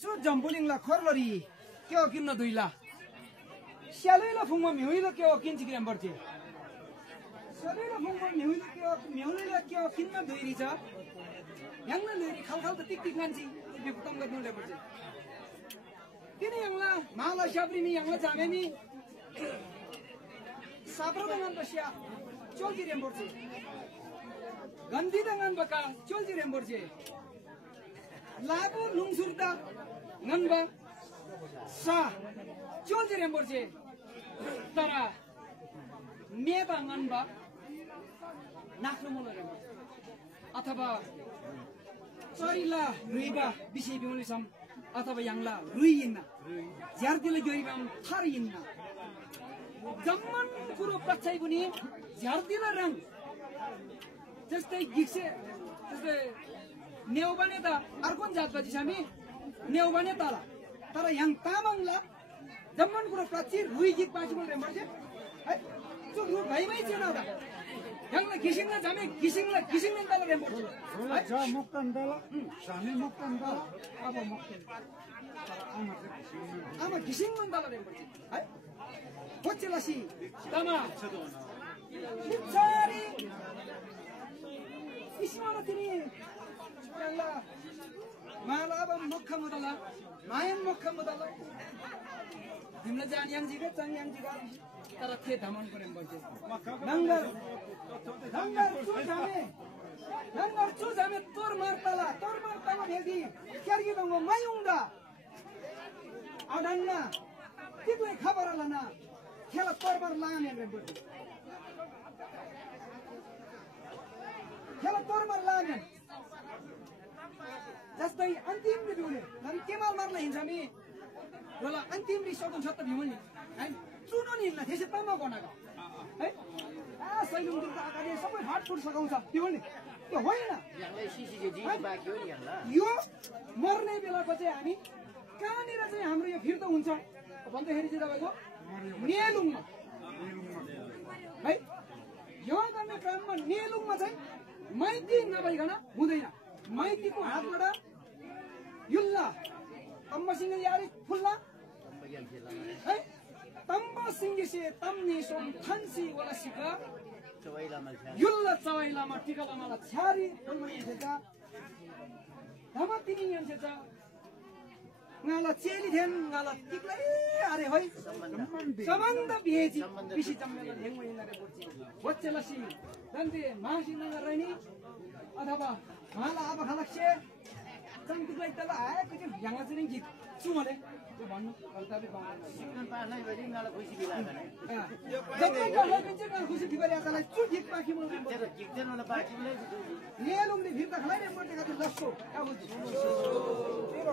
Chú jumbuling la khorlori kyo kin na duila Sialai la phungma mihuila kyo kin chikram barche Sialai la phungma mihuila kyo kin na duiri cha yang na luri khal ta tik tik nganji bi putam ga dule barche Kini yang la mala shabri mi yang la jame mi sabra dengan Rusia chol kirem barche Gandhi dengan baka chol kirem barche Labu lungsurda nganba sa chol kirem barche Tara meba nganba nakrumola rem अथवा चरिला रुइबा बिसे बिमलिसम अथवा यांगला रुइइन्ना ज्यारदिले गइबाम थारिइन्ना जम्मन कुरो पछाइ पनि ज्यारदिला रङ जस्तै गिक्से जस्तै नेउबाने त अर्कोन जात बजी हामी नेउबाने तला तर yang तामाङला जम्मन कुरो पछि रुइ गिक पाछि बोल रेमर्छ है जो रु भाइमै छैन त yang la gising dala rembo ja muktan dala sami muktan dala aba muktan ama gising dala rembo hai hochilasi tama chari ismana tini yang la mala aba mukha mudala mayan mukha mudala dimla jan yang jiga chang yang jiga tara the dhaman ko rembo nangar chu jame tor martala bhedi kergi dongo mayungda adanna tidui khabar alana khela torbar lane rembo khela torbar lane जस्तै अन्तिम बिउले हामी Kemal Marla हिन्छ हामी होला अन्तिम रिसोको छ त भिमनि है चुनो नि हिँड्ला त्यसै तमा बनाको है आ सैलुङ दुर्गा आकाले सबै फाटफुट सकाउँछ त्यो नि त्यो होइन यहाँलाई सिसिजे जी बाकी हो नि यहाँला यो मर्ने बेलाको चाहिँ हामी कहाँनिर चाहिँ हाम्रो यो फिर्ता हुन्छ भन्दाखेरि चाहिँ तपाईको नेलुङमा है यो गर्ने क्रममा नेलुङमा चाहिँ माइती नभइकन हुँदैन माइतीको हातबाट युल्ला तम्बा सिंह यारी फुल्ला है तम्बा सिंह से तमनी सोम थन्सी वाला सिका युल्ला चवैलामा टिकालामाला छ्यारी फुल्मनी छेका धमा तिनी यन्छेका ngala cheli then ngala tiklari are hoy सम्बन्ध बिहेजी बिसी जम्मेला हेंगमै नरे बोर्ची बच्चेलासी दन्ते मासी नगरैनी अथवा माला अब खलक्से जंगलाई तला आएको चाहिँ यहाँ चाहिँ गीत सुमले त्यो भन्नु गल्ताबी गाउँमा सिक्न पार्नै भरि ngala खुसी बिला भने जति गल्ला पनि चाहिँ खुसी बिगरे आतालाई चु गीत पाखी मलाई तेरो गीत देन मलाई बाकी मलाई नेलुङले भिर्ता खलाइ रे मोटेका त्यो लस्सो का बुझ्छु तेरो